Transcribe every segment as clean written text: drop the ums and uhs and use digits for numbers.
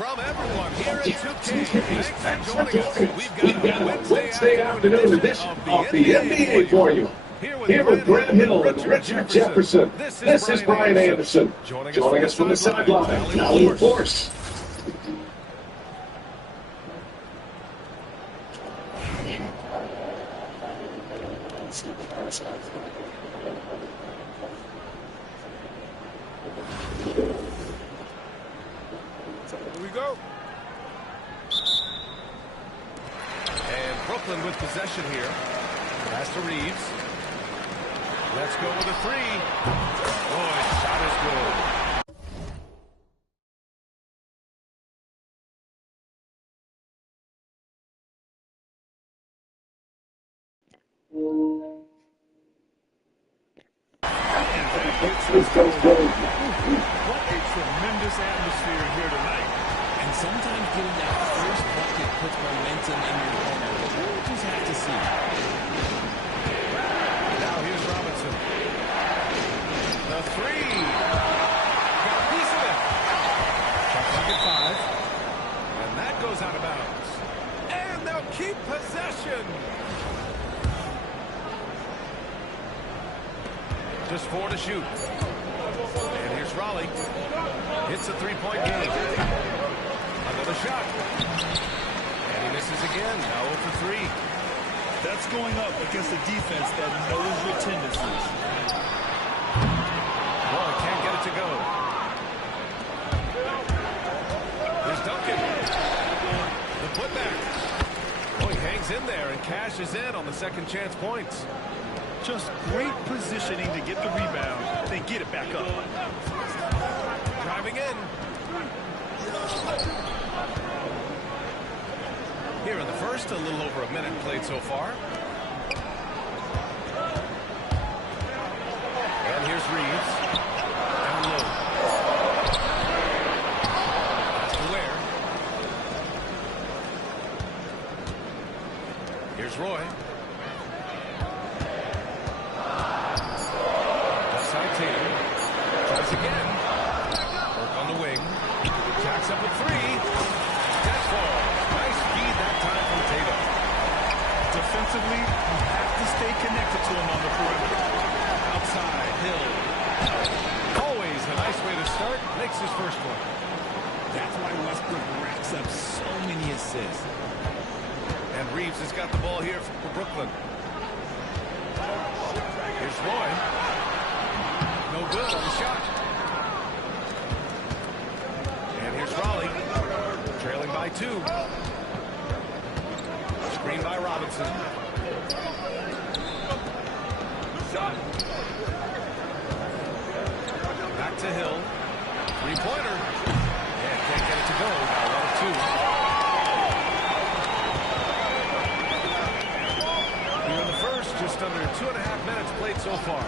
From everyone here at 2K, thanks for joining us. We've got a Wednesday afternoon edition of the NBA for you. Here with Graham Hill and Richard Jefferson. This is Brian Anderson. Joining us from the sideline, now in force. Here we go. And Brooklyn with possession here. Pass to Reeves. Let's go with a three. Oh, his shot is good. What a tremendous atmosphere here tonight. And sometimes getting that first bucket puts momentum in your corner. We'll just have to see. Now here's Robinson. The three. Got a piece of it. Shot clock at 5. And that goes out of bounds. And they'll keep possession. Just 4 to shoot. And here's Raleigh. Hits a three-point game. Another shot. And he misses again. Now 0 for 3. That's going up against a defense that knows your tendencies. Well, he can't get it to go. Here's Duncan. The putback. Oh, he hangs in there and cashes in on the second chance points. Just great positioning to get the rebound, then get it back up. Driving in. Here in the first, a little over a minute played so far. And here's Reeves. Down low. Pass to Ware. Here's Roy. Tries again. Work on the wing. Jacks up a three. That falls. Nice feed that time from Tatum. Defensively, you have to stay connected to him on the perimeter. Outside, Hill. Always a nice way to start. Makes his first one. That's why Westbrook racks up so many assists. And Reeves has got the ball here for Brooklyn. Here's Roy. No good on the shot. And here's Raleigh. Trailing by 2. Screen by Robinson. Back to Hill. Three-pointer. Yeah, can't get it to go. Now 1 of 2. Here in 2.5 minutes played so far.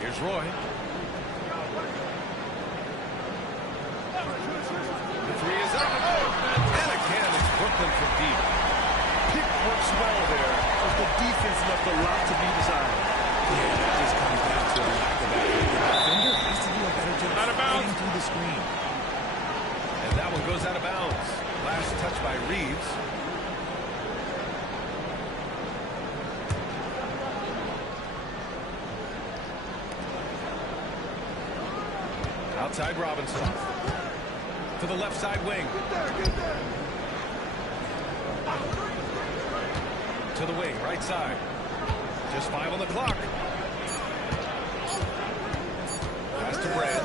Here's Roy. The three is up. And again, it's Brooklyn from deep. Pick works well there, but the defense left a lot to be desired. Yeah, that just comes down to a lack of effort. The defender has to do a better job getting through the screen. And that one goes out of bounds. Last touch by Reeves. Outside Robinson. To the left side wing. To the wing, right side. Just 5 on the clock. Pass to Brad.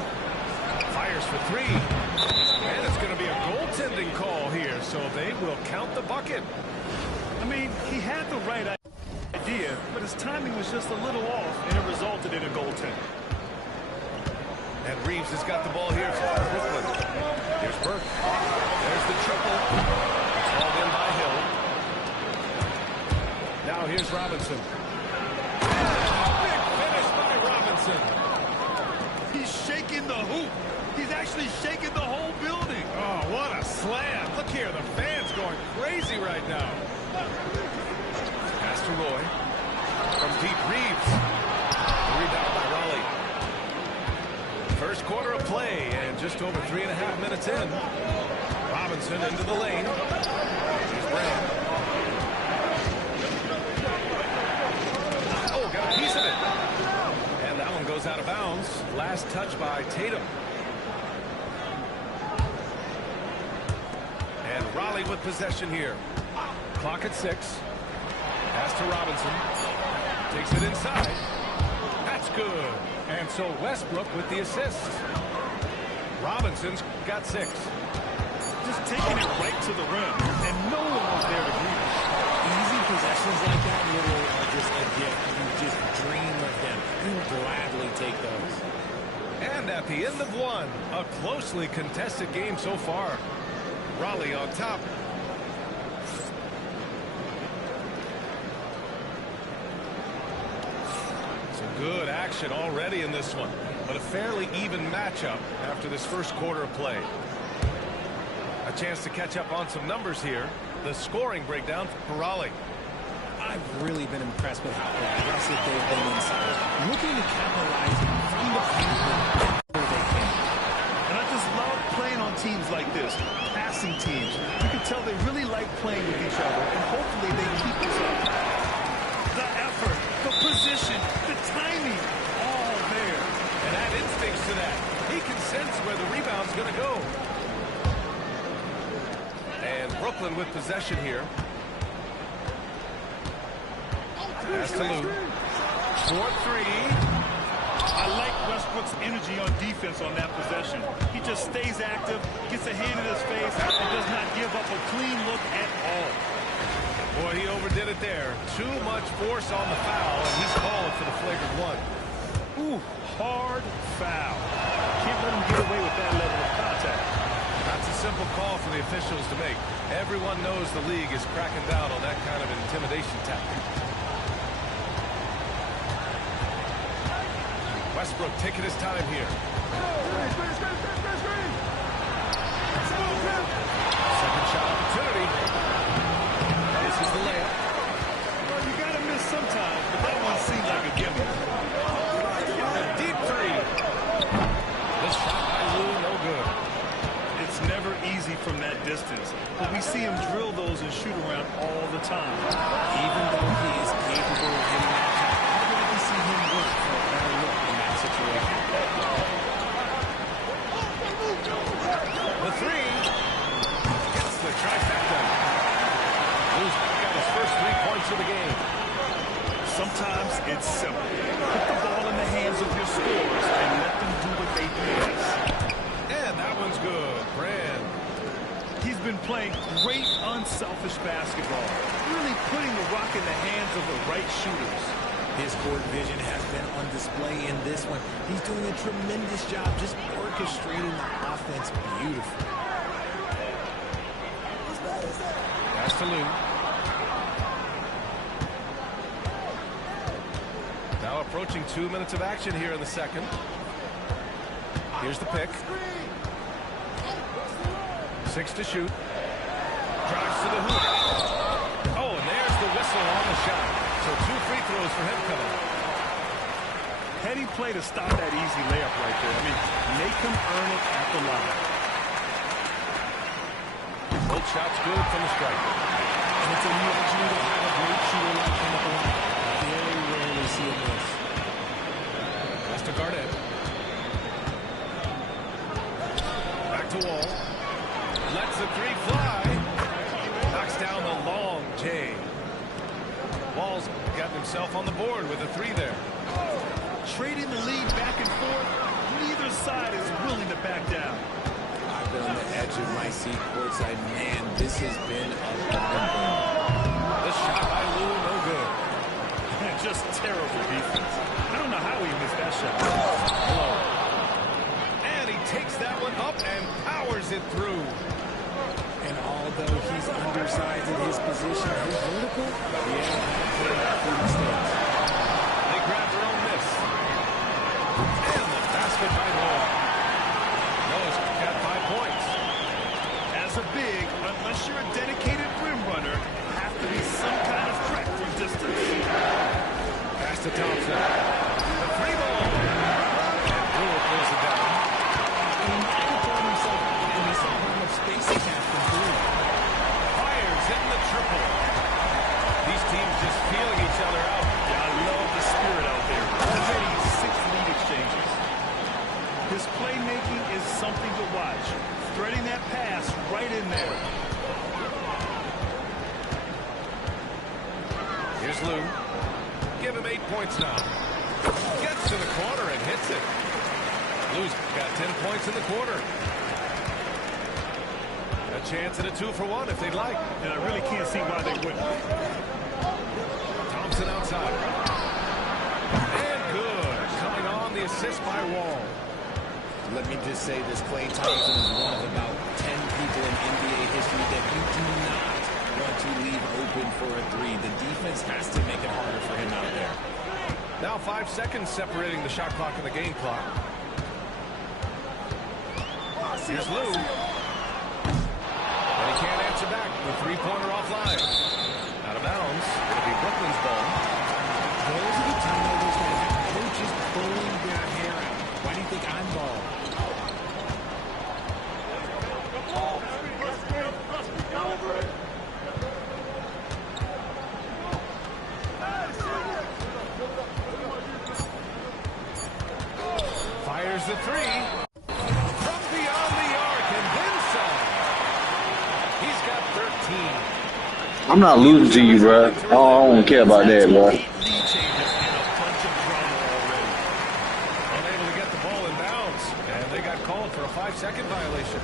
Fires for 3. And it's going to be a goaltending call here, so they will count the bucket. I mean, he had the right idea, but his timing was just a little off, and it resulted in a goaltender. And Reeves has got the ball here for Brooklyn. Here's Burke. There's the triple. It's hauled in by Hill. Now here's Robinson. Big finish by Robinson. He's shaking the hoop. He's actually shaking the whole building. Oh, what a slam. Look here, the fans going crazy right now. Pass to Roy. From deep, Reeves. Rebound by Raleigh. First quarter of play, and just over 3.5 minutes in. Robinson into the lane. Here's Brand. Oh, got a piece of it. And that one goes out of bounds. Last touch by Tatum. And Raleigh with possession here. Clock at 6. Pass to Robinson. Takes it inside. That's good. And so Westbrook with the assist. Robinson's got 6. Just taking it right to the rim, and no one was there to greet him. Easy possessions like that literally are just a gift. You just dream of them. You will gladly take those. And at the end of one, a closely contested game so far. Raleigh on top. Good action already in this one, but a fairly even matchup after this first quarter of play. A chance to catch up on some numbers here. The scoring breakdown for Raleigh. I've really been impressed with how aggressive they've been inside, looking to capitalize from the paint whenever they can. And I just love playing on teams like this, passing teams. You can tell they really like playing with each other, and hopefully they keep this up. The effort, the position, the timing, all there. And add instincts to that. He can sense where the rebound's going to go. And Brooklyn with possession here. Pass to Lou. 4-3. I like Westbrook's energy on defense on that possession. He just stays active, gets a hand in his face, and does not give up a clean look at all. Boy, he overdid it there. Too much force on the foul, and he's called for the flagrant one. Ooh, hard foul. Can't let him get away with that level of contact. That's a simple call for the officials to make. Everyone knows the league is cracking down on that kind of intimidation tactic. Westbrook taking his time here. Second shot opportunity. This is the layup. Well, you gotta miss sometimes, but that one seems like a gimme. Deep 3. This shot by Lou, no good. It's never easy from that distance, but we see him drill those and shoot around all the time. Even though he is capable of hitting that shot, I'd like to see him work for a better look in that situation. The 3. Gets the trifecta. Lou's got his first 3 points of the game. Sometimes it's simple. Put the ball in the hands of your scorers and let them do what they do best. And that one's good. Brand. He's been playing great, unselfish basketball, really putting the rock in the hands of the right shooters. His court vision has been on display in this one. He's doing a tremendous job just orchestrating the offense beautifully. Pass to Lou. Now approaching 2 minutes of action here in the second. Here's the pick. 6 to shoot. Drives to the hoop. Oh, and there's the whistle on the shot. So 2 free throws for him coming up. Heady play to stop that easy layup right there. I mean, make him earn it at the line. Both shots good from the striker. And it's a luxury to have a great shooter like him at the line. Very rarely see a miss. Pass to Garnett. Back to Wall. Lets the 3 fly. Knocks down the long J. Wall's got himself on the board with a 3 there. Trading the lead back and forth. Neither side is willing to back down. I've been on the edge of my seat courtside. Man, this has been a bargain. The shot by Lou, no good. Just terrible defense. I don't know how he missed that shot. Low. And he takes that one up and powers it through. And although he's undersized in his position, his vertical, mistakes. They grab their own miss. And the basket by Wall. Noah's got 5 points. As a big, unless you're a dedicated rim runner, have to be some kind of threat from distance. Pass to Thompson. The 3 ball. And Brewer pulls it down. And he could throw himself and he saw how much space he has from through. Fires in the triple. These teams just feeling each other out. Yeah, I love the spirit out there. Already 6 lead exchanges. His playmaking is something to watch. Threading that pass right in there. Here's Lou. Give him 8 points now. Gets to the corner and hits it. Lou's got 10 points in the quarter. A chance at a 2-for-1 if they'd like. And I really can't see why they wouldn't. Thompson outside. And good. Coming on the assist by Wall. Let me just say this, Klay Thompson is one of about 10 people in NBA history that you do not want to leave open for a 3. The defense has to make it harder for him out there. Now 5 seconds separating the shot clock and the game clock. Here's Lou. And he can't answer back. The 3-pointer offline. Out of bounds. It'll be Brooklyn's ball. Those are the turnovers that have coaches pulling their hair out. Why do you think I'm ball? Fires the 3. From beyond the arc and then some. He's got 13. I'm not losing to you, bro. I don't care about that, bro. Lead changes and a bunch of drama already. Unable to get the ball in bounds. And they got called for a 5-second violation.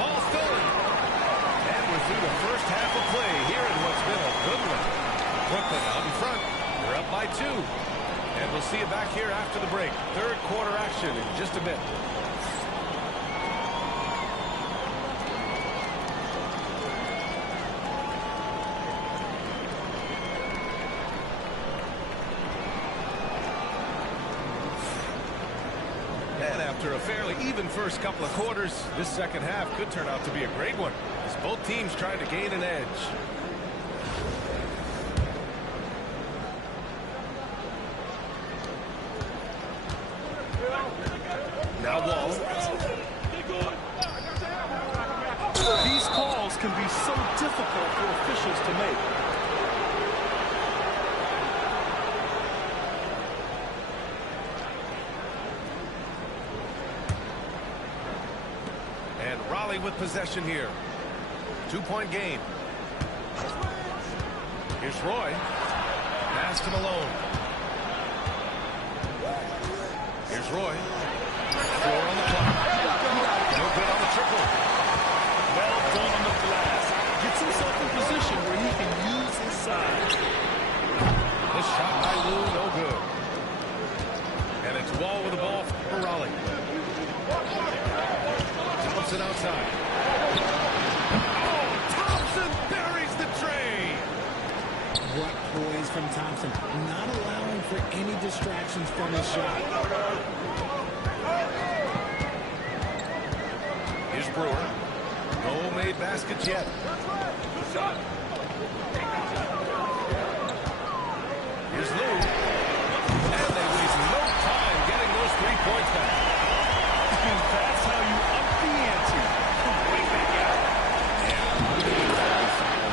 Ball stolen. And we're through the first half of play here in what's been a good one. Brooklyn out in front. They're up by 2. And we'll see you back here after the break. Third quarter action in just a bit. And after a fairly even first couple of quarters, this second half could turn out to be a great one, as both teams trying to gain an edge. Now Wall. These calls can be so difficult for officials to make. And Raleigh with possession here. 2-point game. Here's Roy. Pass to Malone. Here's Roy. 4 on the clock. No good on the triple. Well done on the glass. Gets himself in position Thompson outside. Oh, Thompson buries the tray. What poise from Thompson, not allowing for any distractions from his shot. Here's Brewer. No made baskets yet. Here's Lou. And they waste no time getting those 3 points back. And that's how you up the ante. Right back out. Yeah,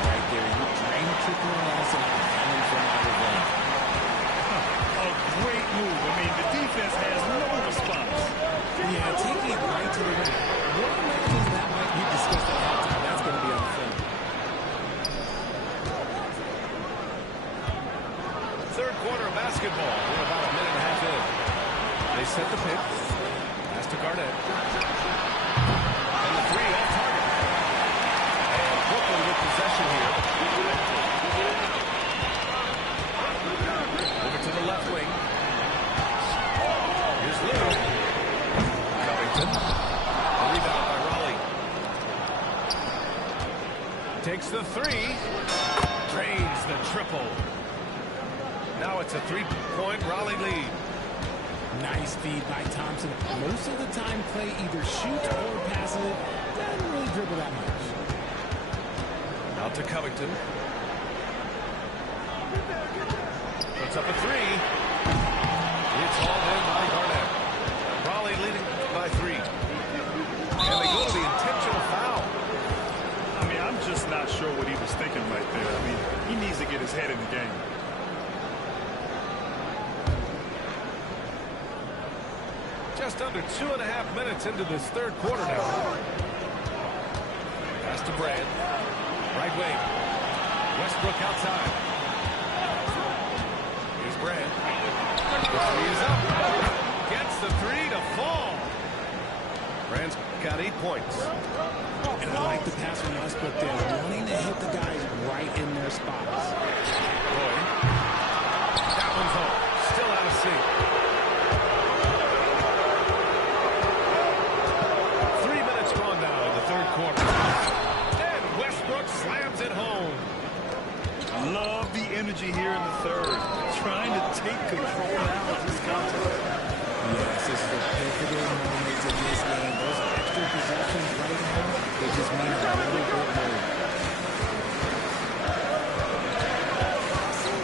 right there. You drain Triple Nelson out coming from out of there. A great move. I mean, the defense has no response. Yeah, taking it right to the rim. What imagines that might be discussed at halftime? That's going to be on the film. Third quarter of basketball. We're about a minute and a half in. They set the pick. Pass to Garnett. And the three off target. And Brooklyn with possession here. Over to the left wing. Here's Lou. Covington. A rebound by Raleigh. Takes the three. Drains the triple. Now it's a 3-point Raleigh lead. Nice feed by Thompson. Most of the time, Clay either shoots or passes it. Doesn't really dribble that much. Out to Covington. Puts up a three. It's hauled in by Garnett. Raleigh leading by 3. And they go to the intentional foul. I mean, I'm just not sure what he was thinking right there. I mean, he needs to get his head in the game. Just under 2.5 minutes into this third quarter now. Pass to Brand. Right wing. Westbrook outside. Here's Brand. The three is up. Gets the three to fall. Brand's got 8 points. And I like the pass from Westbrook there, wanting to hit the guys right in their spots. Boy. That one's home. Still out of sync. 3 minutes gone now in the third quarter. And Westbrook slams it home. Love the energy here in the third. Trying to take control now of this contest. Yes, this is a pivotal moment in this game. Those extra possessions right now, they just mean a little bit more.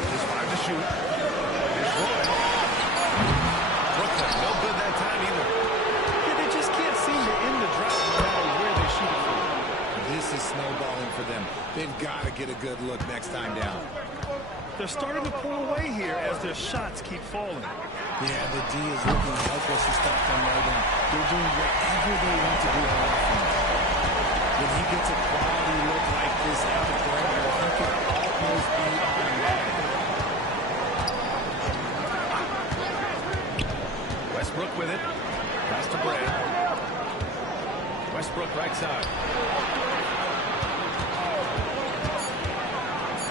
Just 5 to shoot. Here's Roy. Brooklyn, no good that time either. Yeah, they just can't seem to end the drought no matter where they shoot it from. This is snowballing for them. They've got to get a good look next time down. They're starting to pull away here as their shots keep falling. Yeah, the D is looking helpless to stop them right now. They're doing whatever they want to do on offense. When he gets a quality look like this at the perimeter, he could almost be automatic. Westbrook with it. Pass to Brand. Westbrook right side.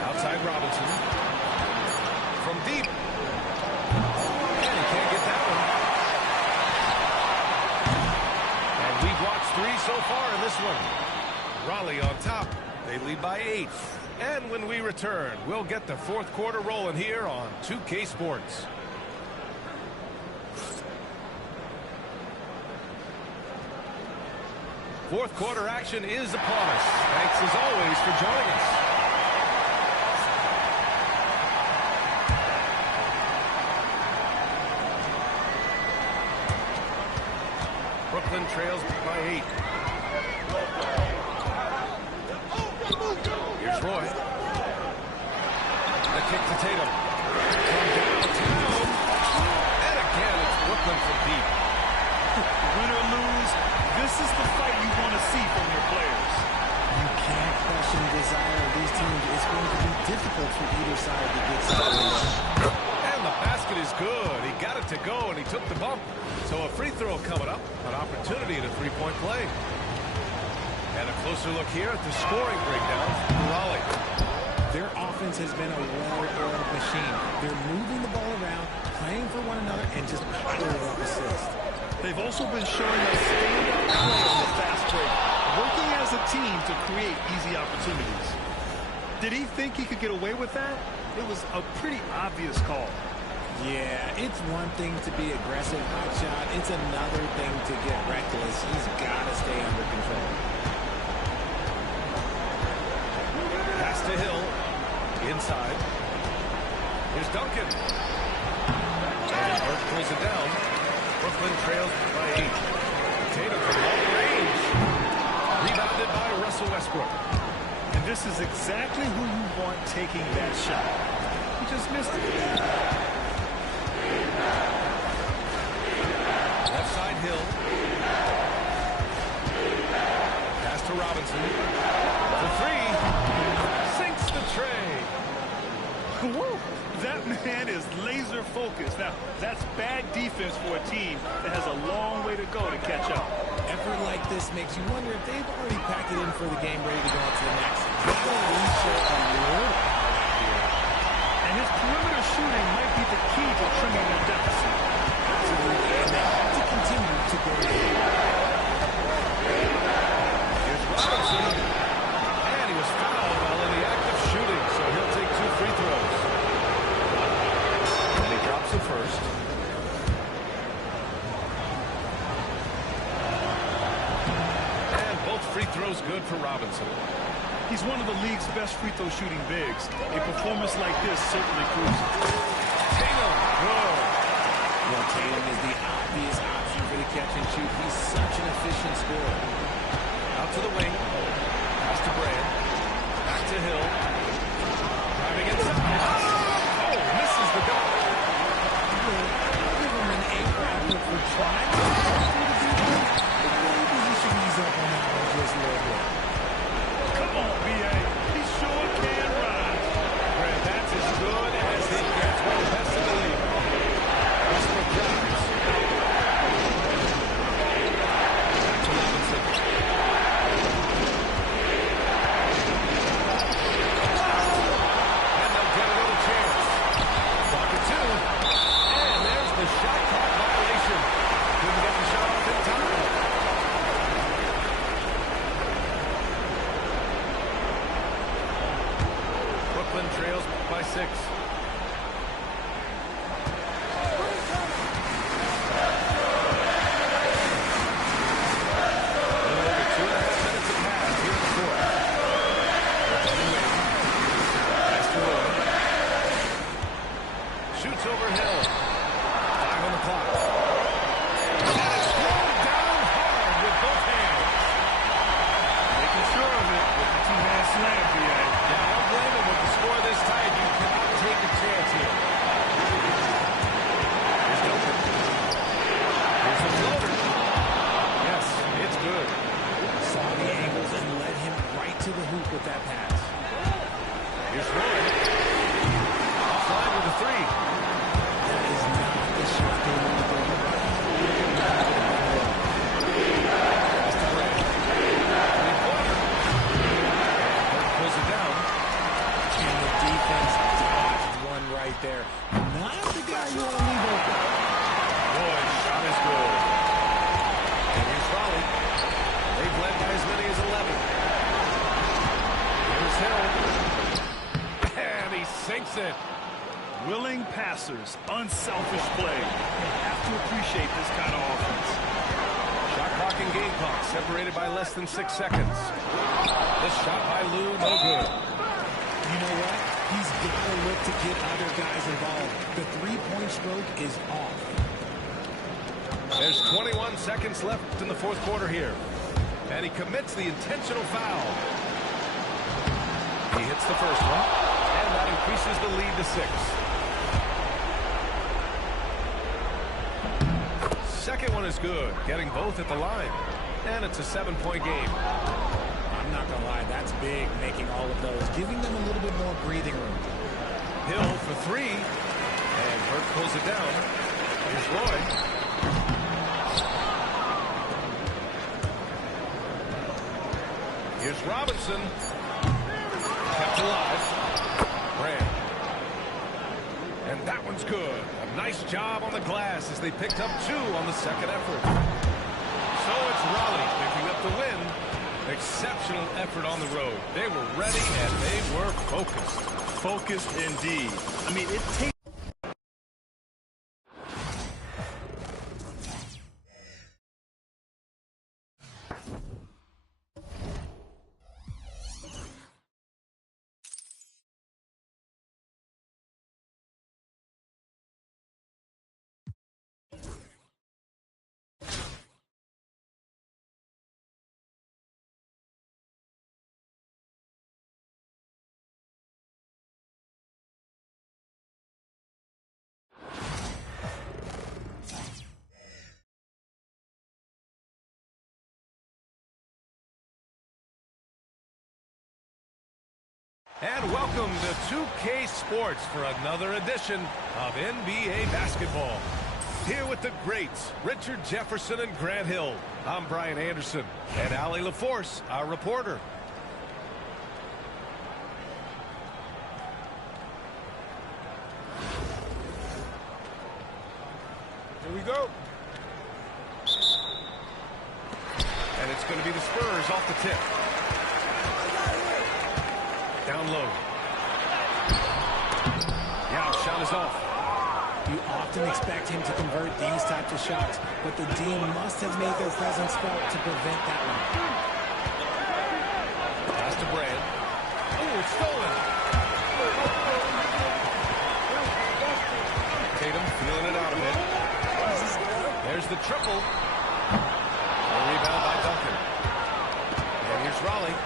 Outside Robinson. From deep. And he can't get that one. And we've watched 3 so far in this one. Raleigh on top. They lead by 8. And when we return, we'll get the fourth quarter rolling here on 2K Sports. Fourth quarter action is upon us. Thanks as always for joining us. Brooklyn trails by 8. Here's Roy. The kick to Tatum. From downtown. And again, it's Brooklyn from deep. Win or lose, this is the fight you want to see from your players. You can't question the desire of these teams. It's going to be difficult for either side to get separation. And the basket is good. He got it to go, and he took the bump. So a free throw coming up, an opportunity at a three-point play. And a closer look here at the scoring breakdown for Raleigh. Their offense has been a well-oiled machine. They're moving the ball around, playing for one another, and just piling up assists. They've also been showing us standout play on the fast break. opportunities. Did he think he could get away with that? It was a pretty obvious call. Yeah, it's one thing to be aggressive, hotshot. It's another thing to get reckless. He's got to stay under control. Pass to Hill. Inside. Here's Duncan. And Burke pulls it down. Brooklyn trails by 8. Tatum from long range. Rebounded by Russell Westbrook. And this is exactly who you want taking that shot. He just missed it. Left side Hill. Pass to Robinson. For 3. Sinks the tray. Woo! That man is laser focused. Now, that's bad defense for a team that has a long way to go to catch up. Effort like this makes you wonder if they've already packed it in for the game, ready to go on to the next. They're going to reset a little here. And his perimeter shooting might be the key to trimming their deficit. Absolutely, and they have to continue to go ahead. Here's Robinson. And he was fouled while in the act of shooting, so he'll take 2 free throws. And he drops the first. And both free throws good for Robinson. He's one of the league's best free throw shooting bigs. A performance like this certainly proves it. Tatum, good. Well, Tatum is the obvious option for the catch and shoot. He's such an efficient scorer. Out to the wing. Pass to Brand. Back to Hill. Driving inside. Oh, misses the goal. Give him an A-rapper for trying to get through the defense. But maybe he should ease up on that one just a little bit. Come on, B.A. He sure can ride. Brand, that's as good as it gets. One of the best in the league. Westbrook drives. Back to Robinson. And they'll get another chance. Clock at 2. And there's the shot clock violation. Couldn't get the shot off in time. Brooklyn trails by 6. Shoots over Hill. 5 on the clock. And it's thrown down hard with both hands. Making sure of it with the two-hand slam, B.A. Yeah, I don't blame him with the score this tight. You cannot take a chance here. Here's Duncan. Here's the floater. Yes, it's good. Saw the angles and led him right to the hoop with that pass. Here's Roy. Offline with a 3. That is not the shot they want to go with. Pass to Brand. 3-pointer. And pulls it down. And the defense dodged one right there. Not the guy you want to leave open. Roy's shot is good. And here's Raleigh. They've led by as many as 11. Here's Hill. And he sinks it. Willing passers, unselfish play. You have to appreciate this kind of offense. Shot clock and game clock separated by less than 6 seconds. The shot by Lou, no good. You know what? He's got to look to get other guys involved. The three-point stroke is off. There's 21 seconds left in the 4th quarter here. And he commits the intentional foul. He hits the first one. And that increases the lead to 6. Second one is good, getting both at the line. And it's a 7-point game. I'm not going to lie, that's big, making all of those, giving them a little bit more breathing room. Hill for 3. And Burke pulls it down. Here's Roy. Here's Robinson. Kept alive. Brand. And that one's good. A nice job on the glass as they picked up 2 on the second effort. So it's Raleigh picking up the win. exceptional effort on the road. They were ready and they were focused. Focused indeed. I mean, it takes... And welcome to 2K Sports for another edition of NBA basketball. Here with the greats, Richard Jefferson and Grant Hill. I'm Brian Anderson, and Allie LaForce, our reporter. Here we go. And it's going to be the Spurs off the tip. Down low. Yeah, shot is off. You often expect him to convert these types of shots, but the D must have made their presence felt to prevent that one. Pass to Brand. Oh, it's stolen. Tatum feeling it out of it. There's the triple. A rebound by Duncan. And here's Raleigh.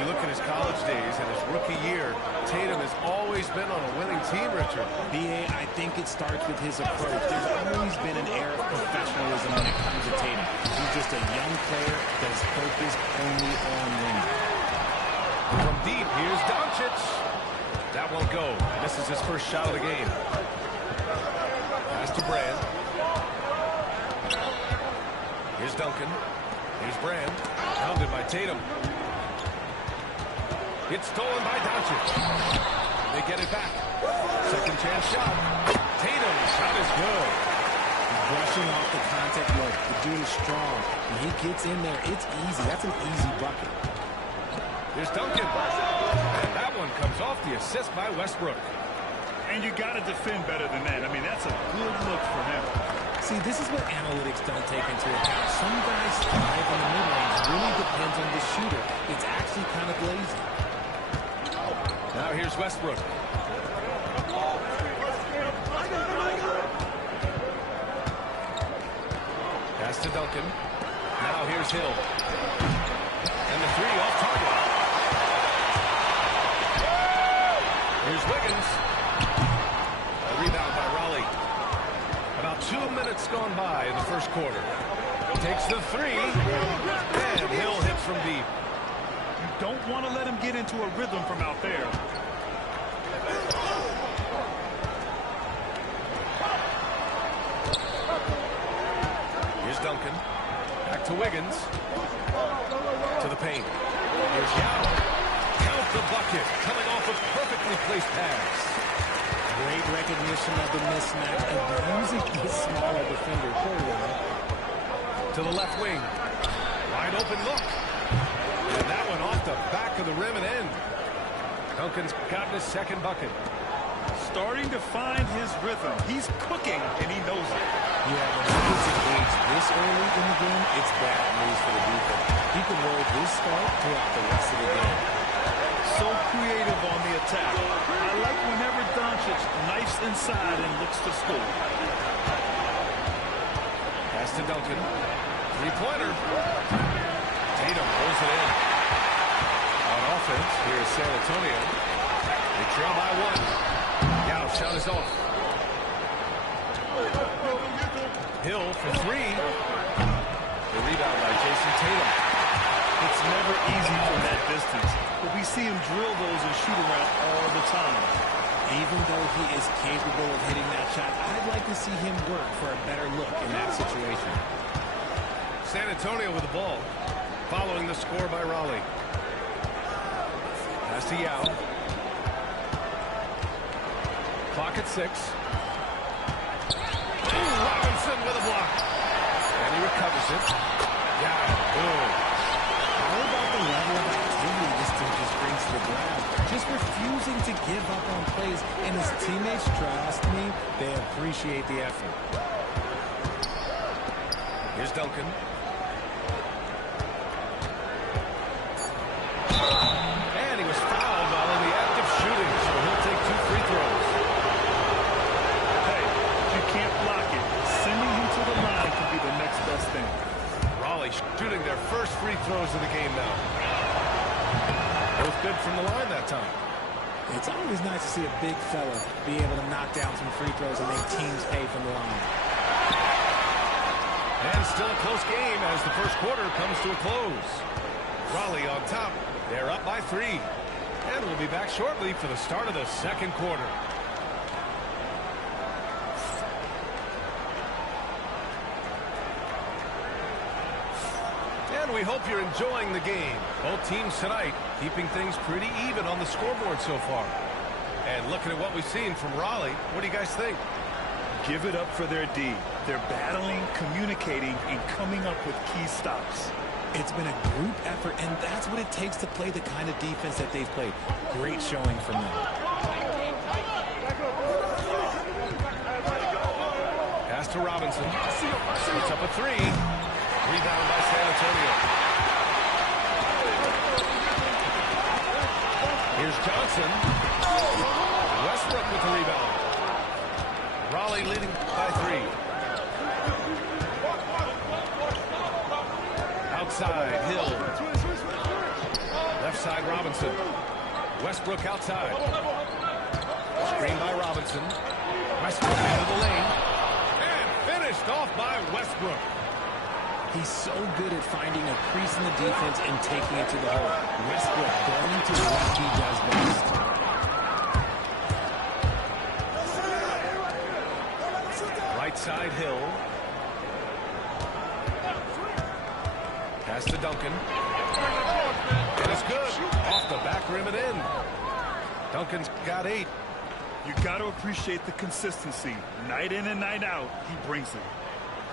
You look at his college days and his rookie year, Tatum has always been on a winning team, Richard. B.A., I think it starts with his approach. There's always been an air of professionalism when it comes to Tatum. He's just a young player that is focused only on winning. From deep, here's Doncic. That won't go. This is his first shot of the game. Pass to Brand. Here's Duncan. Here's Brand. Pounded by Tatum. It's stolen by Doncic. They get it back. Second chance shot. Tatum, shot is good. Brushing off the contact look. The dude is strong. When he gets in there, it's easy. That's an easy bucket. Here's Duncan. And that one comes off the assist by Westbrook. And you got to defend better than that. I mean, that's a good look for him. See, this is what analytics don't take into account. Some guys thrive in the mid-range. Really depends on the shooter. It's actually kind of lazy. Now here's Westbrook. Pass to Duncan. Now here's Hill. And the three off target. Here's Wiggins. A rebound by Raleigh. About 2 minutes gone by in the first quarter. Takes the three. And Hill hits from deep. Don't want to let him get into a rhythm from out there. Here's Duncan. Back to Wiggins. To the paint. Here's Yao. Count the bucket. Coming off a perfectly placed pass. Great recognition of the mismatch and using his smaller defender. To the left wing. Wide open look. And that one off the back of the rim and in. Duncan's gotten his second bucket. Starting to find his rhythm. He's cooking, and he knows it. Yeah, when he gets engaged this early in the game, it's bad news for the defense. He can roll his start throughout the rest of the game. So creative on the attack. I like whenever Doncic knifes inside and looks to score. Pass to Duncan. Three-pointer. Tatum pulls it in. On offense, here's San Antonio. They trail by one. Yao, shot is off. Hill for three. The rebound by Jason Tatum. It's never easy from that distance, but we see him drill those and shoot around all the time. Even though he is capable of hitting that shot, I'd like to see him work for a better look in that situation. San Antonio with the ball, following the score by Raleigh. Pass to Yao. Clock at 6. Robinson with a block. And he recovers it. Yao, boom. How about the grab. Just refusing to give up on plays, and his teammates, trust me, they appreciate the effort. Here's Duncan. And he was fouled while in the act of shooting, so he'll take 2 free throws. Hey, if you can't block it, sending him to the line can be the next best thing. Raleigh shooting their first free throws of the game now. Both good from the line that time. It's always nice to see a big fella be able to knock down some free throws and make teams pay from the line. And still a close game as the first quarter comes to a close. Raleigh on top. They're up by 3. And we'll be back shortly for the start of the second quarter. And we hope you're enjoying the game. Both teams tonight keeping things pretty even on the scoreboard so far. And looking at what we've seen from Raleigh, what do you guys think? Give it up for their D. They're battling, communicating, and coming up with key stops. It's been a group effort, and that's what it takes to play the kind of defense that they've played. Great showing from them. Pass to Robinson. Puts up a 3. Rebound by San Antonio. Here's Johnson. Westbrook with the rebound. Raleigh leading by 3. Outside, Hill. Left side, Robinson. Westbrook outside. Screen by Robinson. Westbrook into the lane. And finished off by Westbrook. He's so good at finding a crease in the defense and taking it to the hole. Westbrook going to what he does best. Right side, Hill. Pass to Duncan. And it's good. Off the back rim and in. Duncan's got 8. You got to appreciate the consistency. Night in and night out, he brings it.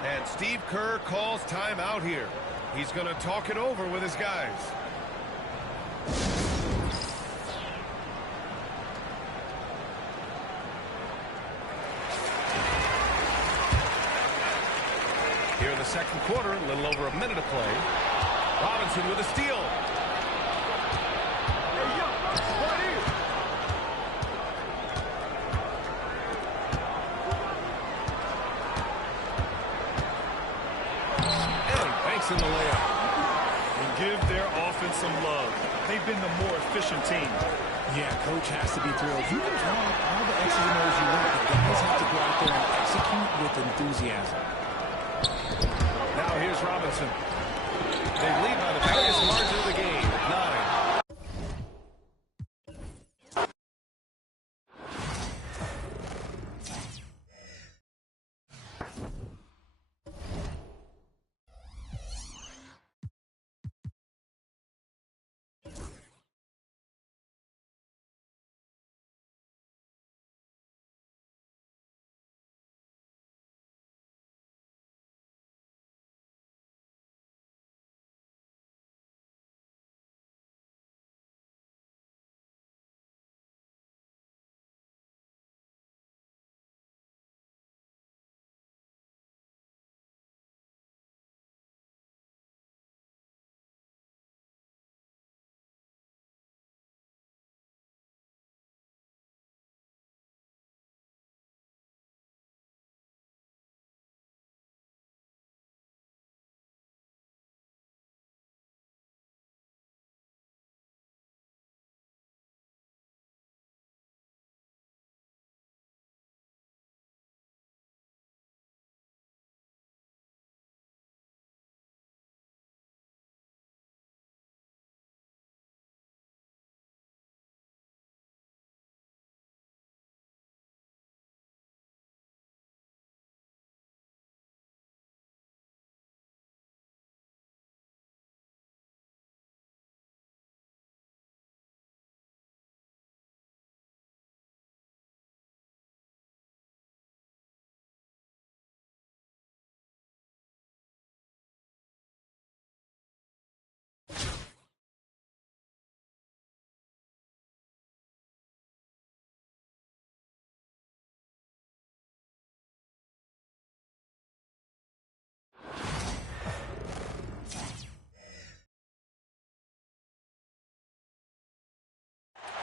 And Steve Kerr calls timeout here. He's going to talk it over with his guys. Here in the second quarter, a little over a minute to play. Robinson with a steal. In the layup. And give their offense some love. They've been the more efficient team. Yeah, coach has to be thrilled. You can draw up all the X's and O's you want, but guys have to go out there and execute with enthusiasm. Now here's Robinson. They lead by the biggest margin of the game, 9.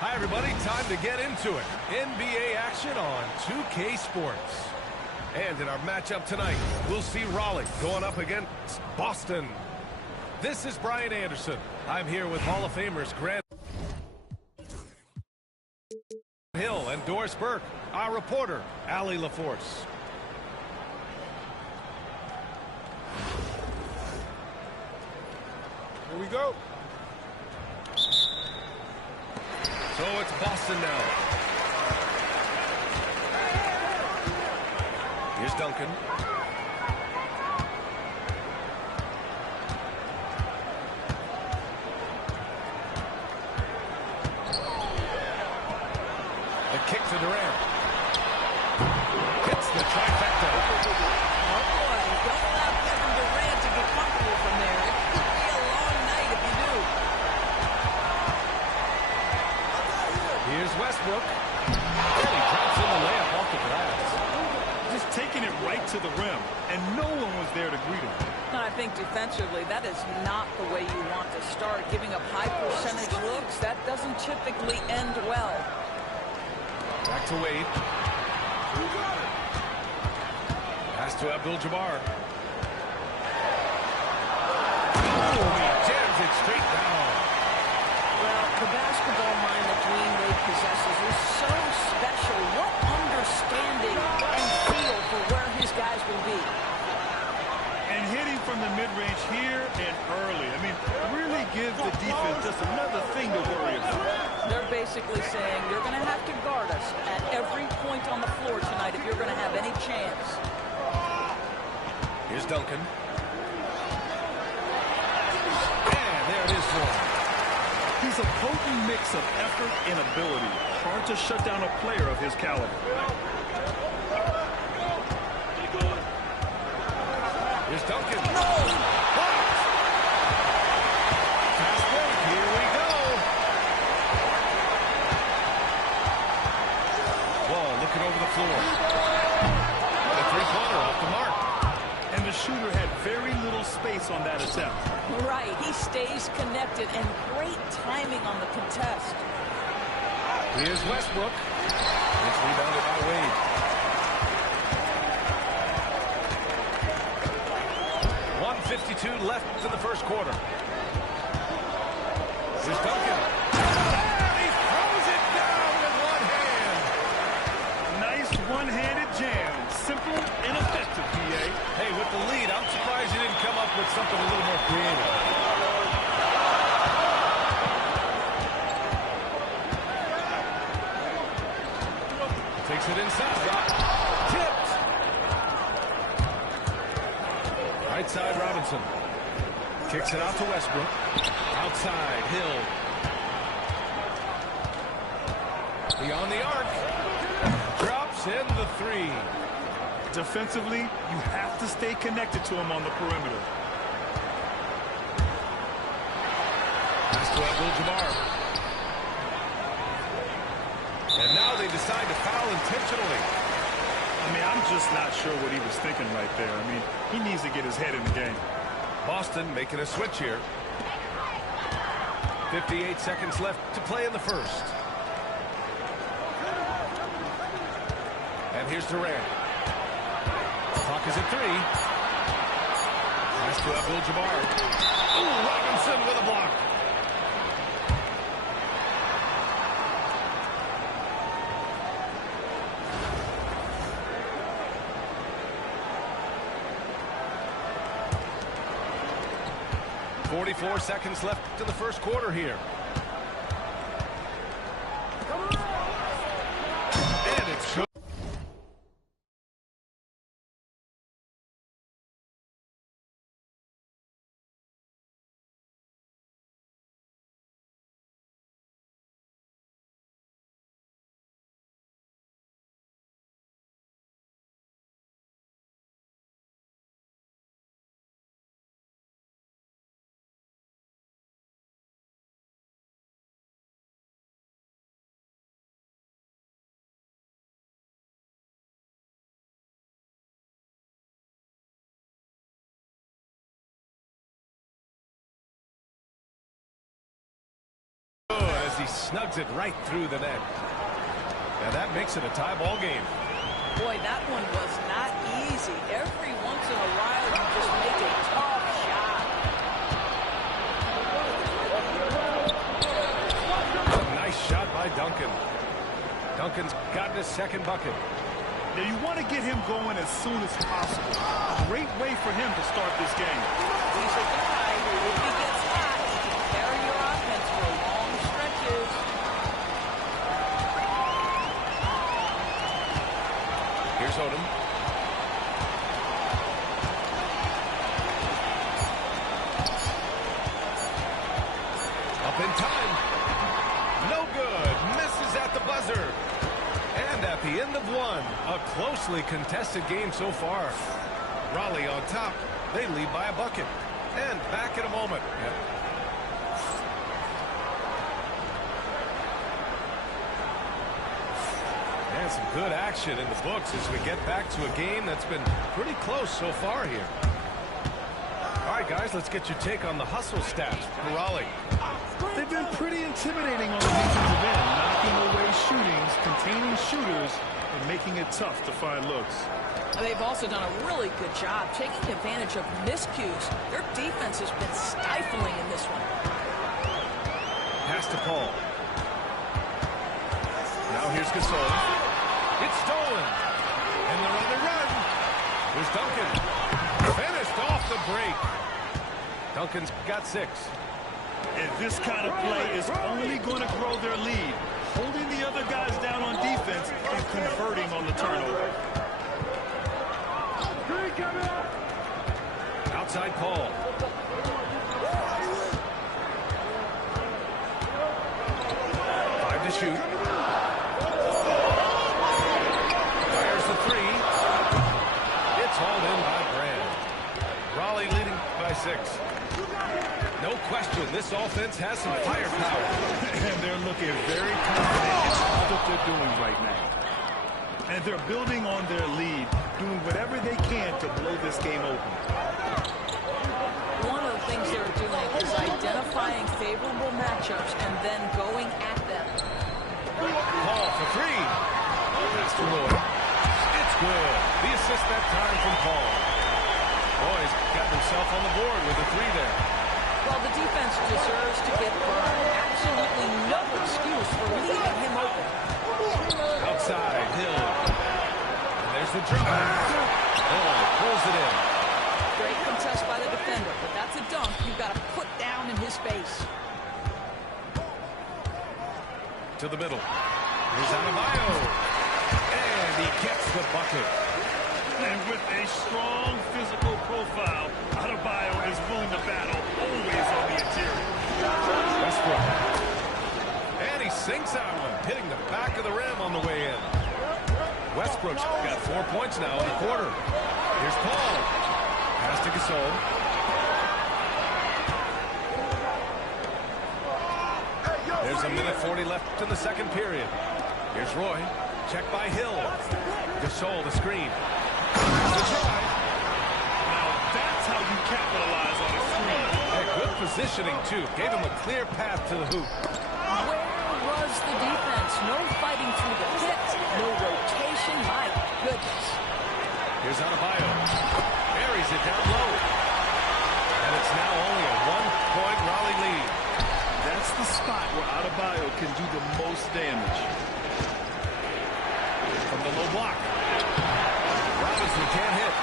Hi, everybody. Time to get into it. NBA action on 2K Sports. And in our matchup tonight, we'll see Raleigh going up against Boston. This is Brian Anderson. I'm here with Hall of Famers Grant Hill and Doris Burke, our reporter, Allie LaForce. Here we go. So it's Boston now. Here's Duncan. The kick to Durant. Hits the trifecta. Oh boy, don't allow Kevin Durant to get comfortable from there. It could be a long night if you do. Here's Westbrook. And he drops in the layup off the glass. Just taking it right to the rim, and no one was there to greet him. And I think defensively, that is not the way you want to start. Giving up high percentage looks, that doesn't typically end well. Back to Wade. Pass to Abdul-Jabbar. Oh, he jams it straight down. Well, the basketball mind that Dwayne Wade possesses is so special. What understanding and feel for where his guys will be. And hitting from the mid-range here and early. I mean, really give the defense just another thing to worry about. They're basically saying you're going to have to guard us at every point on the floor tonight if you're going to have any chance. Here's Duncan. And there it is for him. He's a potent mix of effort and ability. Hard to shut down a player of his caliber. Here's Duncan. No! Blocked! Fast break. Here we go. Wall looking over the floor. The three-pointer off the mark. And the shooter had very little space on that attempt. Right, he stays connected, and great timing on the contest. Here's Westbrook. It's rebounded by Wade. 1:52 left in the first quarter. Here's Duncan. And he throws it down with one hand. Nice one-handed jam. Simple and effective, PA. Hey, with the lead, I'm surprised he didn't come up with something a little more creative. Takes it inside. Tipped. Right side, Robinson. Kicks it out to Westbrook. Outside, Hill. Beyond the arc. Drops in the three. Defensively, you have to stay connected to him on the perimeter. Pass to Abdul-Jabbar. And now they decide to foul intentionally. I mean, I'm just not sure what he was thinking right there. I mean, he needs to get his head in the game. Boston making a switch here. 58 seconds left to play in the first. And here's Durant. Clock is at 3. Pass to Abdul-Jabbar. Ooh, Robinson with a block. .44 seconds left in the first quarter here. And it's good. as he snugs it right through the net. And that makes it a tie ball game. Boy, that one was not easy. Every once in a while, you just make a tough shot. A nice shot by Duncan. Duncan's gotten his second bucket. Now, you want to get him going as soon as possible. Great way for him to start this game. He's a guy who, if he gets hot, he can carry your offense for long stretches. Here's Odom. Up in time. No good. Misses at the buzzer. And at the end of one, a closely contested game so far. Raleigh on top. They lead by a bucket. And back in a moment. And some good action in the books as we get back to a game that's been pretty close so far here. All right, guys, let's get your take on the hustle stats for Raleigh. They've been pretty intimidating on the defensive end, knocking away shootings, containing shooters, and making it tough to find looks. They've also done a really good job taking advantage of miscues. Their defense has been stifling in this one. Pass to Paul. Now here's Gasol. It's stolen. And they're on the run. Here's Duncan. Finished off the break. Duncan's got 6. And this kind of play is only going to grow their lead, holding the other guys down on defense and converting on the turnover. Outside Paul. Five to shoot. Fires the 3. It's hauled in by Brand. Raleigh leading by 6. No question, this offense has some firepower. And they're looking very confident in all that they're doing right now. And they're building on their lead, doing whatever they can to blow this game open. One of the things they're doing is identifying favorable matchups and then going at them. Paul for 3. Pass to Roy. It's good. The assist that time from Paul. Roy's got himself on the board with a 3 there. Well, the defense deserves to get burned. Absolutely no excuse for leaving him open. Outside, Hill. And there's the drive. Hill pulls it in. Great contest by the defender, but that's a dunk you've got to put down in his face. To the middle. Here's Adebayo. And he gets the bucket. And with a strong physical profile, Adebayo is willing to battle, always on the interior. Westbrook. And he sinks that one, hitting the back of the rim on the way in. Westbrook's got 4 points now in the quarter. Here's Paul. Pass to Gasol. There's a minute 40 left in the second period. Here's Roy. Check by Hill. Gasol, the screen. The drive. Now that's how you capitalize on a screen. And good positioning, too. Gave him a clear path to the hoop. Where was the defense? No fighting through the pit. No rotation. My goodness. Here's Adebayo. Buries it down low. And it's now only a 1-point Raleigh lead. That's the spot where Adebayo can do the most damage. From the low block. Robinson can't hit.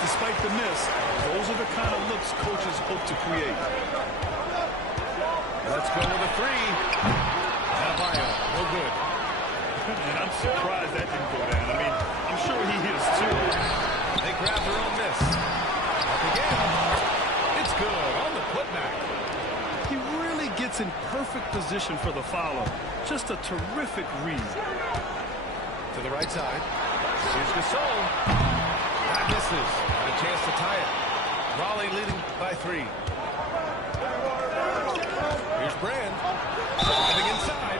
Despite the miss, those are the kind of looks coaches hope to create. Let's go with a 3. Adebayo, no good. And I'm surprised that didn't go down. I mean, I'm sure he is too. They grab their own miss. Up again. It's good on the putback. He really gets in perfect position for the follow. Just a terrific read. To the right side. Here's Gasol. That misses. And a chance to tie it. Raleigh leading by 3. Here's Brand. Driving inside.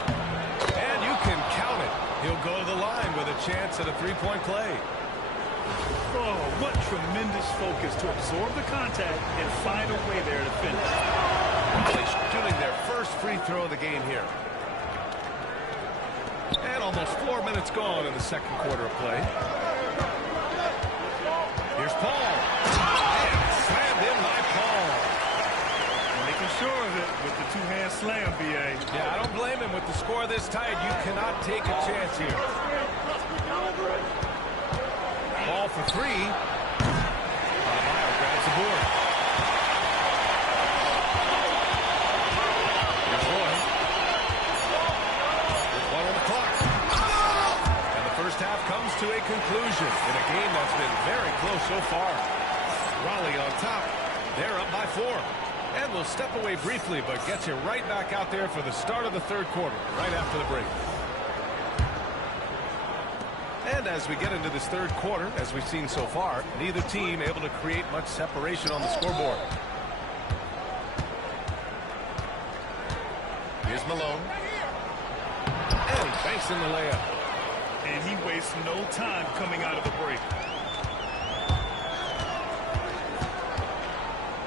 And you can count it. He'll go to the line with a chance at a 3-point play. Oh, what tremendous focus to absorb the contact and find a way there to finish. Raleigh shooting their first free throw of the game here. And almost 4 minutes gone in the second quarter of play. Here's Paul. And slammed in by Paul. Making sure of it with the two-hand slam, B.A. Yeah, I don't blame him with the score this tight. You cannot take a chance here. Ball for three. Adebayo grabs the board. Here's Roy. With one on the clock. And the first half comes to a conclusion in a game that's been very close so far. Raleigh on top. They're up by 4. And we'll step away briefly, but get you right back out there for the start of the third quarter, right after the break. And as we get into this third quarter, as we've seen so far, neither team able to create much separation on the scoreboard. Here's Malone. And he banks in the layup. And he wastes no time coming out of the break.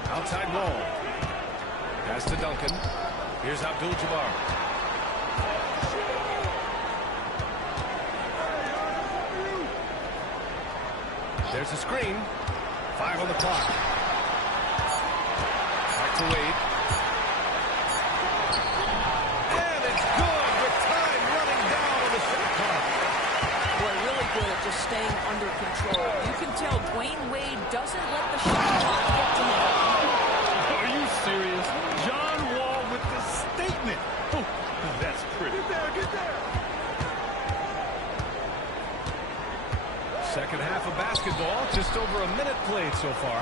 Outside wall. Pass to Duncan. Here's Abdul-Jabbar. There's a screen. 5 on the clock. Back to Wade. And it's good with time running down on the shot clock. Boy, really good at just staying under control. You can tell Dwayne Wade doesn't let the shot clock get to him. Are you serious? John Wall with the statement. Oh, that's pretty. Get there. Second half of basketball, just over a minute played so far.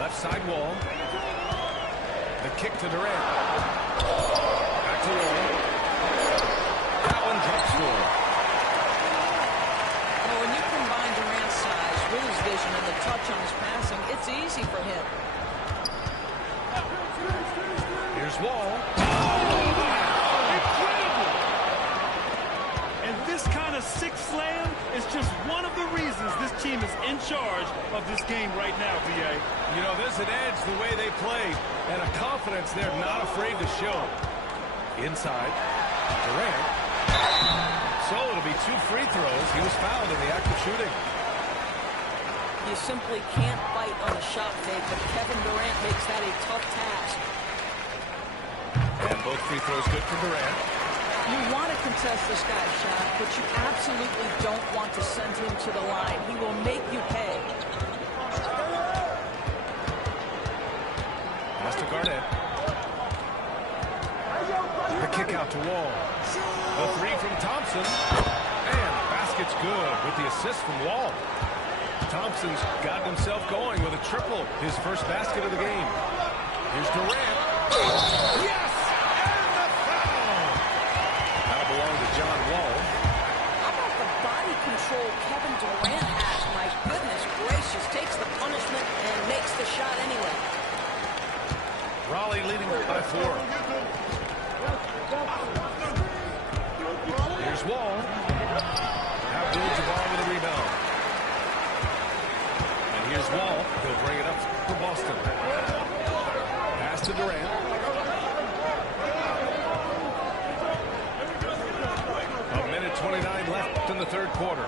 Left side wall. The kick to Durant. Back to Wall. That one drops for. Well, when you combine Durant's size with his vision and the touch on his passing, it's easy for him. Here's Wall. This kind of six slam is just one of the reasons this team is in charge of this game right now, B.A. You know, there's an edge the way they play and a confidence they're not afraid to show. Inside, Durant. So it'll be 2 free throws. He was fouled in the act of shooting. You simply can't fight on the shot fake, but Kevin Durant makes that a tough task. And both free throws good for Durant. You want to contest this guy's shot, but you absolutely don't want to send him to the line. He will make you pay. Pass to Garnett. The kick out to Wall. The three from Thompson. And basket's good with the assist from Wall. Thompson's gotten himself going with a triple. His first basket of the game. Here's Durant. Yes! Belong to John Wall. How about the body control Kevin Durant has? My goodness gracious, takes the punishment and makes the shot anyway. Raleigh leading by 4. Here's Wall. Abdul-Jabbar with a rebound. And here's Wall. He'll bring it up for Boston. Pass to Durant. 29 left in the third quarter.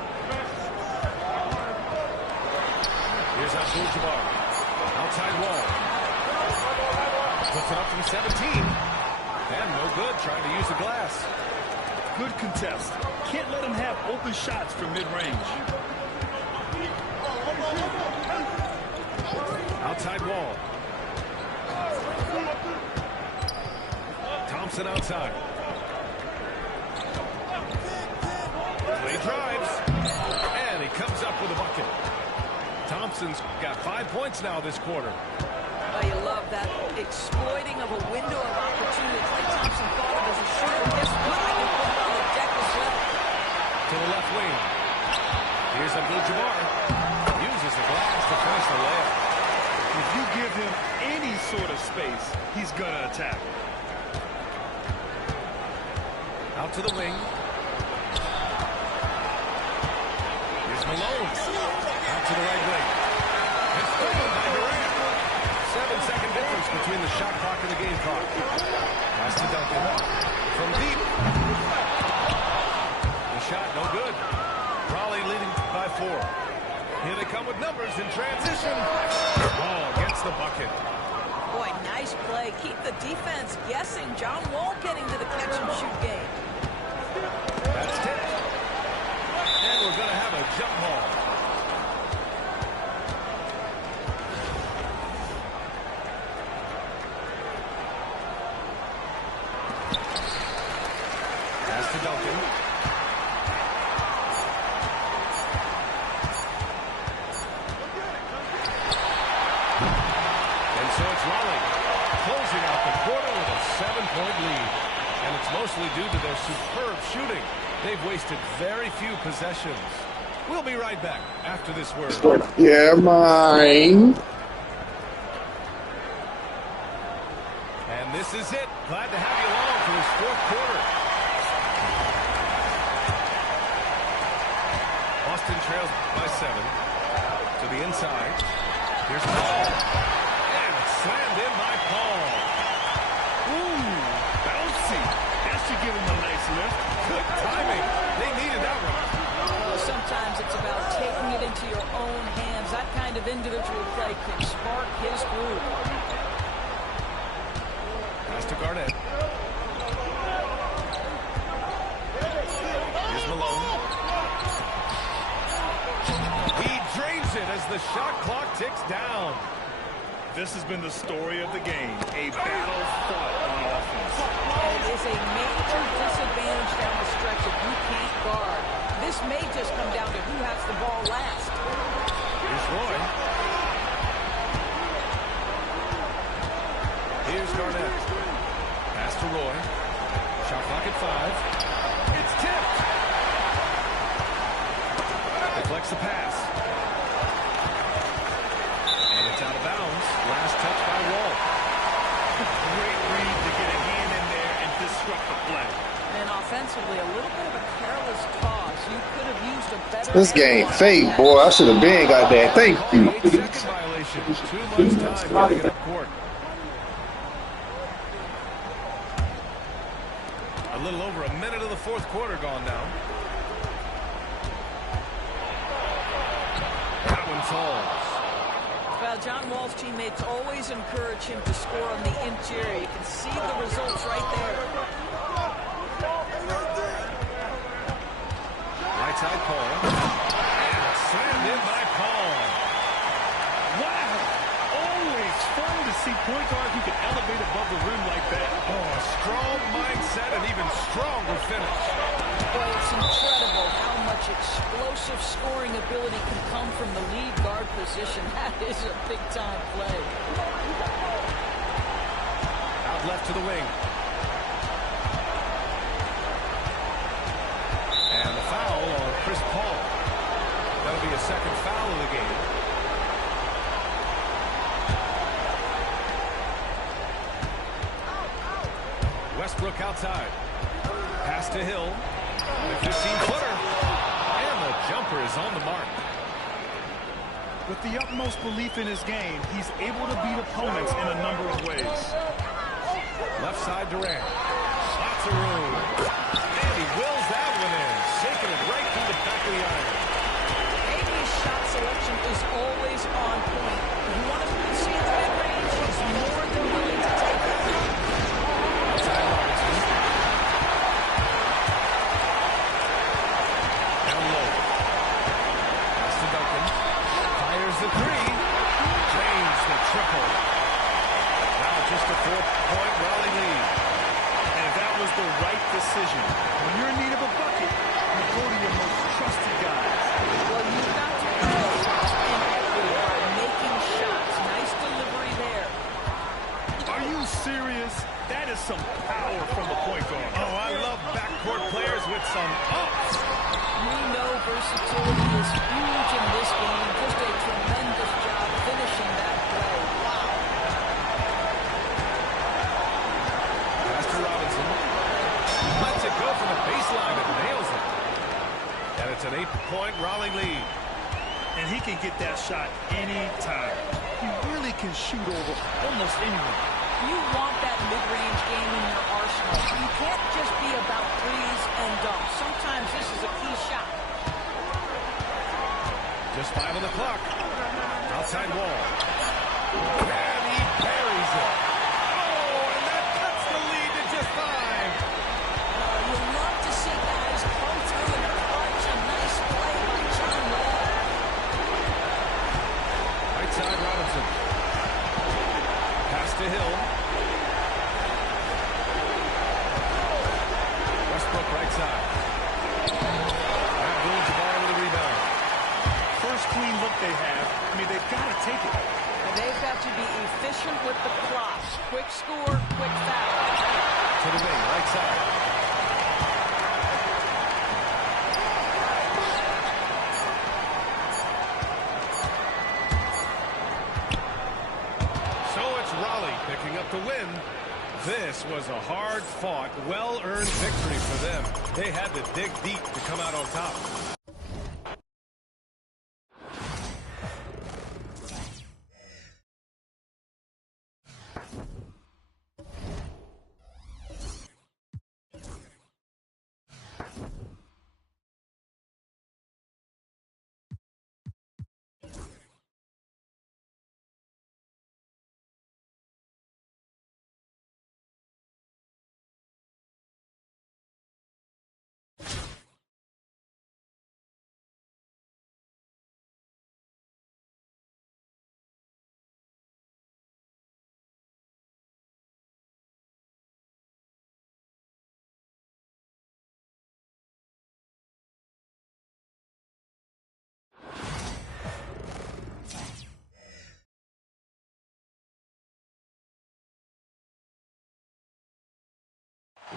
Here's Abdul-Jabbar. Outside Wall. Puts it up from 17. And no good, trying to use the glass. Good contest. Can't let him have open shots from mid-range. Outside Wall. Thompson outside. He drives, and he comes up with a bucket. Thompson's got 5 points now this quarter. Oh, you love that exploiting of a window of opportunity. Klay Thompson thought of as a shooter. Guess what? I can put it on the deck as well. To the left wing. Here's Abdul-Jabbar. Uses the glass to finish the layup. If you give him any sort of space, he's going to attack. Out to the wing. Malone out to the right wing. It's stolen by Durant. 7-second difference between the shot clock and the game clock. Pass to Duncan. From deep. The shot, no good. Raleigh leading by 4. Here they come with numbers in transition. Oh, against the bucket. Boy, nice play. Keep the defense guessing. John Wall getting to the catch-and-shoot game. That's tipped. And we're going to have a jump ball. Pass to Duncan. And so it's Raleigh closing out the quarter with a 7-point lead. And it's mostly due to their superb shooting. They've wasted very few possessions. We'll be right back after this word. Yeah, mine. And this is it. Glad to have you along for this 4th quarter. Boston trails by 7. To the inside. Here's Paul. And it's slammed in by Paul. Ooh, bouncy. That should give him a nice lift. Good timing. They needed that one. Well, sometimes it's about taking it into your own hands. That kind of individual play can spark his groove. Pass to Garnett. Here's Malone. He drains it as the shot clock ticks down. This has been the story of the game. A battle fought on offense. It is a major disadvantage down the stretch if you can't guard. This may just come down to who has the ball last. Here's Roy. Here's Garnett. Pass to Roy. Shot clock at 5. It's tipped. Deflects the pass. And it's out of bounds. Last touch by Wall. Great read to get a hand in there and disrupt the play. And offensively, a little bit of a careless toss. You could have used a better... This game fake, boy. I should have been got that. Thank you. 8-second violation. Too much time getting it up court. A little over a minute of the 4th quarter gone now. That one falls. Well, John Wall's teammates always encourage him to score on the interior. You can see the results right there. Right side Paul. And slammed in by Paul. Wow. Always fun to see point guards who can elevate above the rim like that. Oh, a strong mindset and even stronger finish. Well, it's incredible how much explosive scoring ability can come from the lead guard position. That is a big-time play. Out left to the wing. And the foul on Chris Paul. That'll be a 2nd foul of the game. Westbrook outside. Pass to Hill. The 15-footer. And the jumper is on the mark. With the utmost belief in his game, he's able to beat opponents in a number of ways. Left side Durant. Lots of room. And he wills that one in. Shaking it right through the back of the iron. AD's shot selection is always on point. If you want to see the mid-range, he's more than willing to take it. Outside Robinson. Down low. Pass to Duncan. Fires the 3. James the triple. Now just a 4-point Raleigh lead. And that was the right decision. When you're in need of a bucket, you go to your most trusted guys. Well, you've got to trust in equity by making shots. Nice delivery there. Are you serious? That is some power from the point guard. Oh, I love backcourt players with some ups. We know versatility is huge in this game. Just a tremendous job finishing that play. Wow. Pass to Robinson. Lets it go from the baseline and nails it. And it's an 8-point Raleigh lead. And he can get that shot anytime. He really can shoot over almost anyone. You want that mid-range game in your arsenal. You can't just be about threes and dunks. Sometimes this is a key shot. Just 5 on the clock. Outside wall. And he buries it. Oh, and that cuts the lead to just 5. You love to see guys come through in the clutch. A nice play by John Wall. Right side, Robinson. Pass to Hill. Westbrook right side. And Boone's the ball with a rebound. First clean look they have. I mean, they've got to take it. And they've got to be efficient with the clock. Quick score, quick foul. To the wing, right side. So it's Raleigh picking up the win. This was a hard-fought, well-earned victory for them. They had to dig deep to come out on top.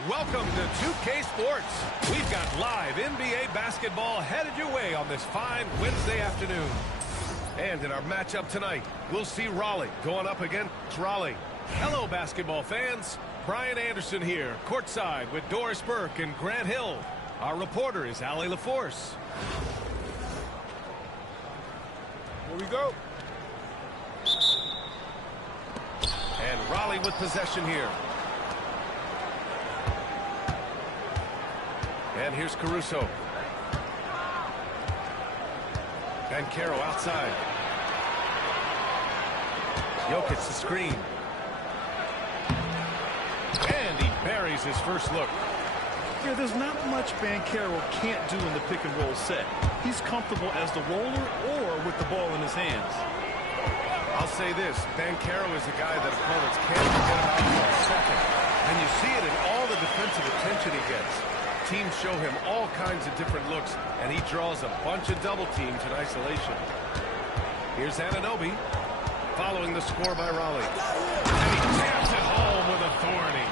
Welcome to 2K Sports. We've got live NBA basketball headed your way on this fine Wednesday afternoon. And in our matchup tonight, we'll see Raleigh going up against Raleigh. Hello, basketball fans. Brian Anderson here, courtside with Doris Burke and Grant Hill. Our reporter is Allie LaForce. Here we go. And Raleigh with possession here. And here's Caruso. And Caro outside. Jokic the screen. And he buries his first look. Yeah, there's not much Banchero can't do in the pick-and-roll set. He's comfortable as the roller or with the ball in his hands. I'll say this, Banchero is a guy that opponents can't forget about for a second. And you see it in all the defensive attention he gets. Teams show him all kinds of different looks, and he draws a bunch of double teams in isolation. Here's Anunoby, following the score by Raleigh. And he jams it home with authority.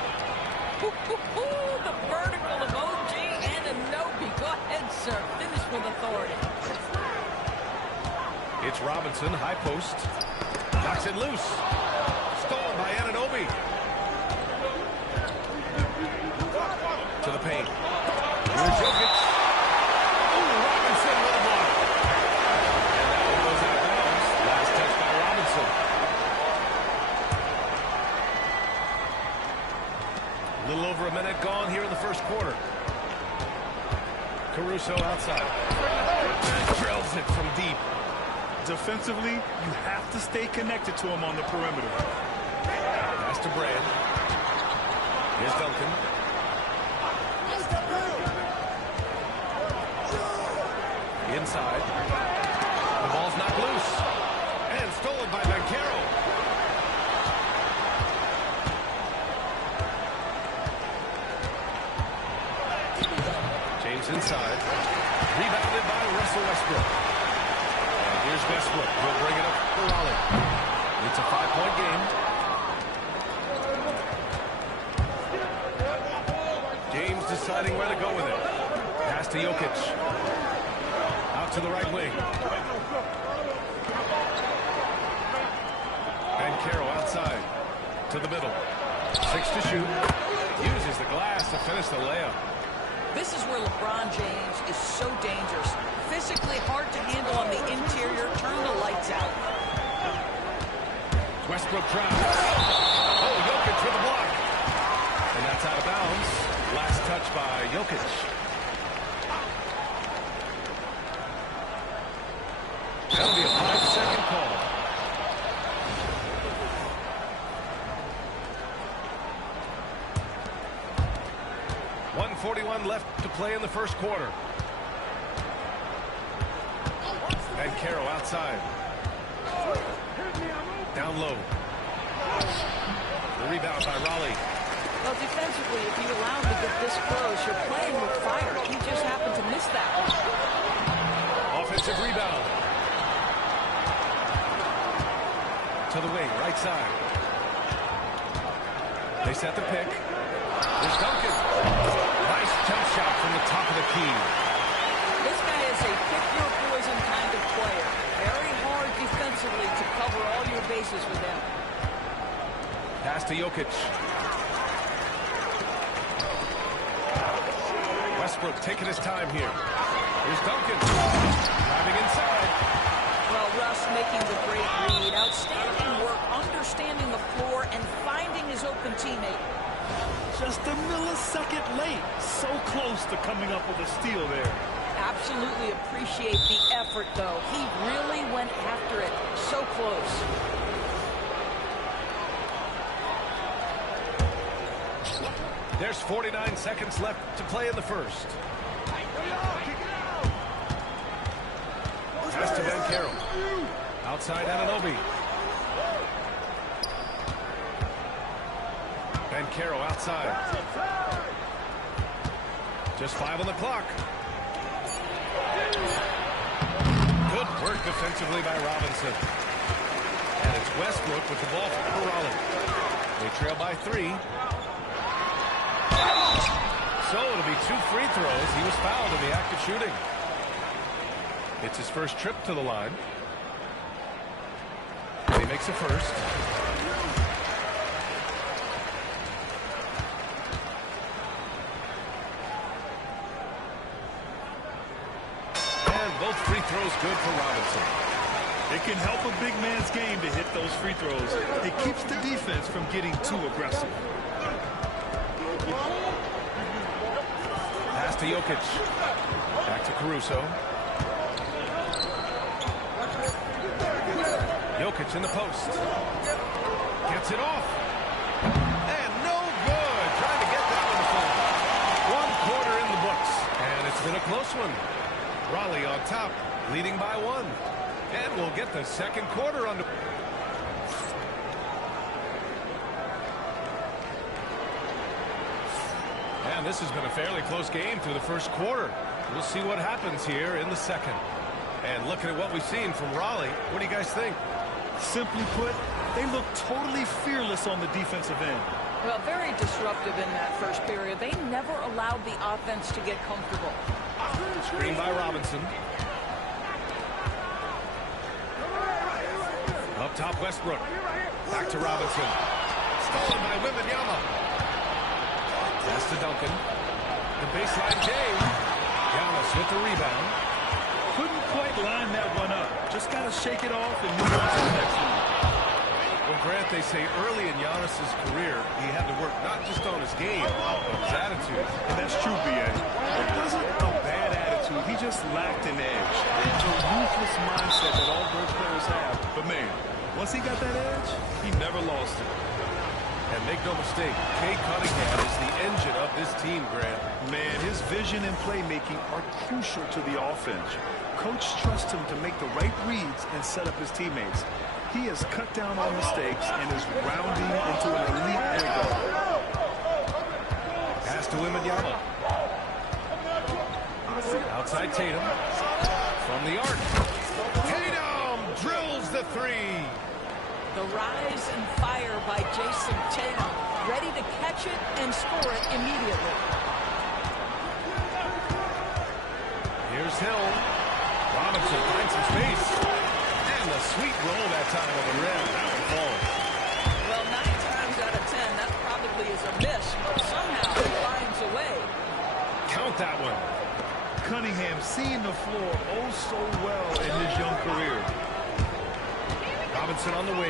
The vertical of OG Anunoby. Go ahead, sir. Finish with authority. It's Robinson, high post. Knocks it loose. Stolen by Anunoby. To the paint. Here's Jokic. Ooh, Robinson with a block. And that one goes out of bounds. Last touch by Robinson. A little over a minute gone here in the first quarter. Caruso outside. Drills it from deep. Defensively, you have to stay connected to him on the perimeter. Pass to Brand. Here's Duncan. Inside. The ball's knocked loose. And stolen by Banchero. James inside. Rebounded by Russell Westbrook. And here's Westbrook. He'll bring it up for Raleigh. It's a 5-point game. James deciding where to go with it. Pass to Jokic. Out to the right wing. And Caro outside. To the middle. 6 to shoot. Uses the glass to finish the layup. This is where LeBron James is so dangerous. Physically hard to handle on the interior. Turn the lights out. Westbrook drives. Oh, Jokic And that's out of bounds. Last touch by Jokic. That'll be a 5-second call. .141 left to play in the first quarter. And Caro outside. Down low. The rebound by Raleigh. Well, defensively, if you allow him to get this close, you're playing with fire. He just happened to miss that one. Offensive rebound. To the wing, right side. They set the pick. There's Duncan. Nice jump shot from the top of the key. This guy is a pick-your-poison kind of player. Very hard defensively to cover all your bases with him. Pass to Jokic. Westbrook taking his time here. Here's Duncan. Driving inside. Well, Russ making the great read. Outstanding work, understanding the floor, and finding his open teammate. Just a millisecond late. So close to coming up with a steal there. Absolutely appreciate the effort, though. He really went after it. So close. There's 49 seconds left to play in the first. Pass to Caro. Outside Anunoby. Caro outside. Just 5 on the clock. Good work defensively by Robinson. And it's Westbrook with the ball for Raleigh. They trail by 3. So it'll be 2 free throws. He was fouled in the act of shooting. It's his first trip to the line. He makes a first. And both free throws good for Robinson. It can help a big man's game to hit those free throws. It keeps the defense from getting too aggressive. Pass to Jokic. Back to Caruso. Jokic in the post. Gets it off. And no good. Trying to get that one full. 1 quarter in the books. And it's been a close one. Raleigh on top, leading by 1. And we'll get the second quarter under. And this has been a fairly close game through the first quarter. We'll see what happens here in the second. And looking at what we've seen from Raleigh, what do you guys think? Simply put, they look totally fearless on the defensive end. Well, very disruptive in that first period. They never allowed the offense to get comfortable. Screen by Robinson. Up top, Westbrook. Back to Robinson. Stolen by Wembanyama. Pass to Duncan. The baseline game. Giannis with the rebound. Couldn't quite line that one up. Just got to shake it off and move on to the next one. Well, Grant, they say early in Giannis' career, he had to work not just on his game, but his attitude. And that's true, B.A. It wasn't a bad attitude. He just lacked an edge. It's a ruthless mindset that all great players have. But, man, once he got that edge, he never lost it. And make no mistake, Cade Cunningham is the engine of this team, Grant. Man, his vision and playmaking are crucial to the offense. Coach trusts him to make the right reads and set up his teammates. He has cut down on mistakes and is rounding into an elite point guard. Pass to Wembanyama. Outside Tatum. From the arc. Tatum drills the 3. The rise and fire by Jason Tatum, ready to catch it and score it immediately. Here's Hill. Robinson finds some space. And a sweet roll that time on the rim. That one falls. Well, 9 times out of 10, that probably is a miss, but somehow he finds a way. Count that one. Cunningham seeing the floor oh so well in his young career. Robinson on the wing.